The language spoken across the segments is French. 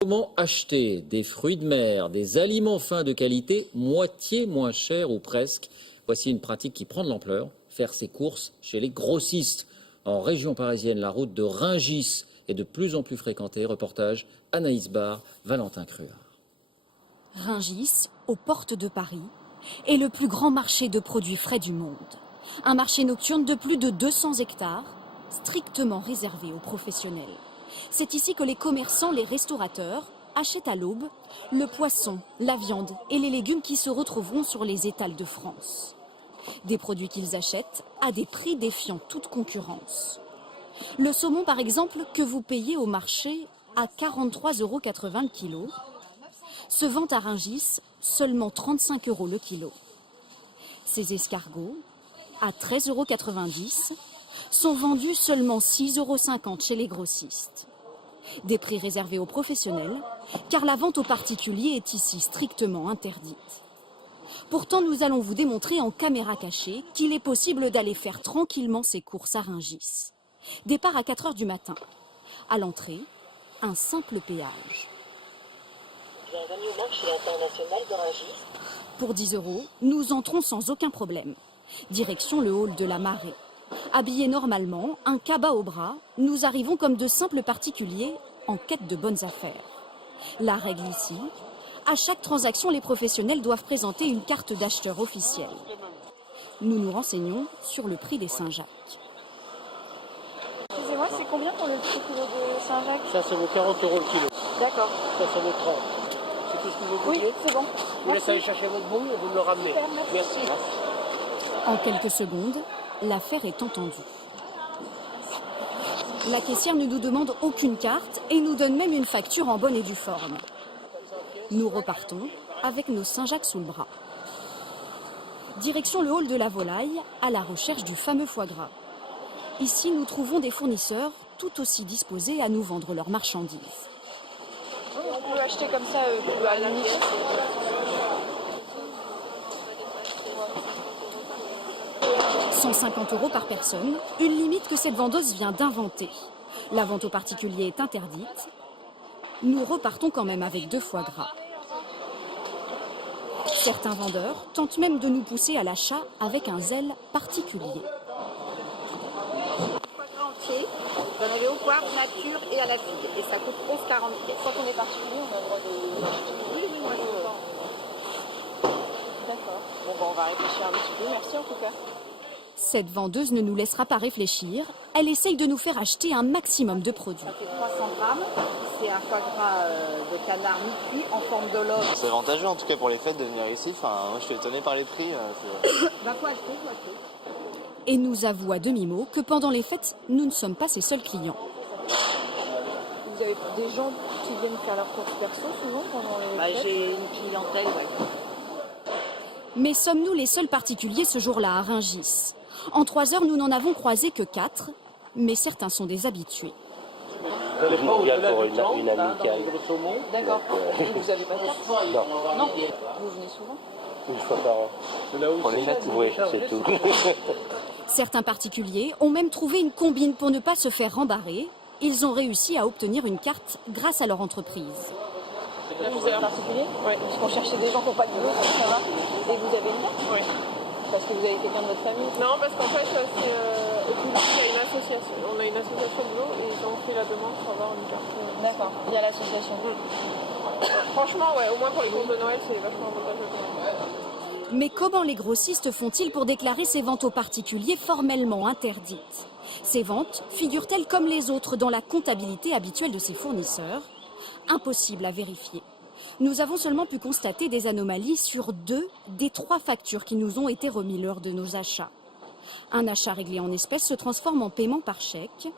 Comment acheter des fruits de mer, des aliments fins de qualité, moitié moins cher ou presque? Voici une pratique qui prend de l'ampleur, faire ses courses chez les grossistes. En région parisienne, la route de Rungis est de plus en plus fréquentée. Reportage Anaïs Barre, Valentin Cruard. Rungis, aux portes de Paris, est le plus grand marché de produits frais du monde. Un marché nocturne de plus de 200 hectares, strictement réservé aux professionnels. C'est ici que les commerçants, les restaurateurs achètent à l'aube le poisson, la viande et les légumes qui se retrouveront sur les étals de France. Des produits qu'ils achètent à des prix défiant toute concurrence. Le saumon, par exemple, que vous payez au marché à 43,80 € le kilo, se vend à Rungis seulement 35 € le kilo. Ces escargots, à 13,90 €, sont vendus seulement 6,50 € chez les grossistes. Des prix réservés aux professionnels, car la vente aux particuliers est ici strictement interdite. Pourtant, nous allons vous démontrer en caméra cachée qu'il est possible d'aller faire tranquillement ses courses à Rungis. Départ à 4 h du matin. À l'entrée, un simple péage. Bienvenue au marché international de Rungis. Pour 10 €, nous entrons sans aucun problème. Direction le hall de la Marée. Habillés normalement, un cabas au bras, nous arrivons comme de simples particuliers en quête de bonnes affaires. La règle ici, à chaque transaction, les professionnels doivent présenter une carte d'acheteur officielle. Nous nous renseignons sur le prix des Saint-Jacques. Excusez-moi, c'est combien pour le petit kilo de Saint-Jacques? Ça vaut 40 € le kilo. D'accord. Ça vaut 30. C'est tout ce que vous voulez? Oui, c'est bon. Je vous laisse aller chercher votre bon et vous me le ramenez. Super, merci. En quelques secondes, l'affaire est entendue. La caissière ne nous demande aucune carte et nous donne même une facture en bonne et due forme. Nous repartons avec nos Saint-Jacques sous le bras. Direction le hall de la volaille, à la recherche du fameux foie gras. Ici, nous trouvons des fournisseurs tout aussi disposés à nous vendre leurs marchandises. On peut acheter comme ça à l'unité. 150 € par personne, une limite que cette vendeuse vient d'inventer. La vente aux particuliers est interdite. Nous repartons quand même avec 2 foie gras. Certains vendeurs tentent même de nous pousser à l'achat avec un zèle particulier. Foie gras entier, vous en avez au poivre, nature et à la figue. Et ça coûte 11,40 €. Quand on est particulier, on a le droit de... Oui, oui, moi, D'accord. Bon, on va réfléchir un petit peu. Merci en tout cas. Cette vendeuse ne nous laissera pas réfléchir. Elle essaye de nous faire acheter un maximum de produits. Ça fait 300 grammes. C'est un foie gras de canard mi-cuit en forme de lobe. C'est avantageux en tout cas pour les fêtes de venir ici. Enfin, moi je suis étonné par les prix. Bah, faut acheter, faut acheter. Et nous avoue à demi-mot que pendant les fêtes, nous ne sommes pas ses seuls clients. Vous avez des gens qui viennent faire leurs courses perso souvent pendant les Bah, fêtes? j'ai une clientèle, ouais. Mais sommes-nous les seuls particuliers ce jour-là à Rungis? En 3 heures, nous n'en avons croisé que 4, mais certains sont des habitués. Vous n'allez pas au-delà du temps, une là, amicale. dans le saumon. D'accord. Et vous avez pas de carte? Non, Non. Vous venez souvent? une fois par an. C'est là où Pour les fêtes, oui, c'est tout. Certains particuliers ont même trouvé une combine pour ne pas se faire rembarrer. Ils ont réussi à obtenir une carte grâce à leur entreprise. Vous avez un particulier? Oui. Parce qu'on cherchait des gens qui n'ont pas de boulot, donc ça va. Et vous avez une carte? Oui. Parce que vous avez quelqu'un de votre famille? Non, parce qu'en fait, au Toulouse, il y a une association. On a une association de l'eau et ils ont fait la demande pour avoir une carte. D'accord. Via l'association. Franchement, ouais, au moins pour les courses de Noël, c'est vachement avantageux quand même. Mais comment les grossistes font-ils pour déclarer ces ventes aux particuliers formellement interdites? Ces ventes figurent-elles comme les autres dans la comptabilité habituelle de ces fournisseurs? Impossible à vérifier. Nous avons seulement pu constater des anomalies sur 2 des 3 factures qui nous ont été remises lors de nos achats. Un achat réglé en espèces se transforme en paiement par chèque.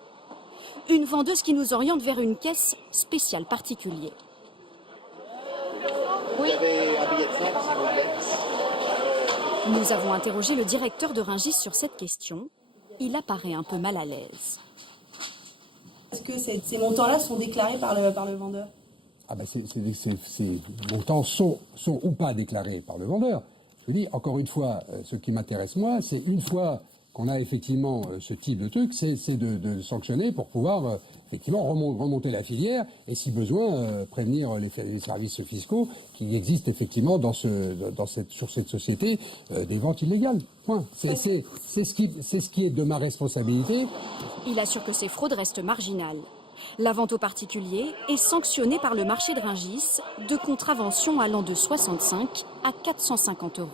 Une vendeuse qui nous oriente vers une caisse spéciale particulier. Vous avez un billet de 5 s'il vous plaît. Nous avons interrogé le directeur de Rungis sur cette question. Il apparaît un peu mal à l'aise. Est-ce que ces montants-là sont déclarés par le vendeur? Ah ben ces montants sont ou pas déclarés par le vendeur. Je vous dis, encore une fois, ce qui m'intéresse moi, c'est une fois qu'on a effectivement ce type de truc, c'est de sanctionner pour pouvoir effectivement remonter la filière et si besoin prévenir les services fiscaux qui existent effectivement sur cette société des ventes illégales. Point. C'est ce qui est de ma responsabilité. Il assure que ces fraudes restent marginales. La vente aux particuliers est sanctionnée par le marché de Rungis de contraventions allant de 65 à 450 €.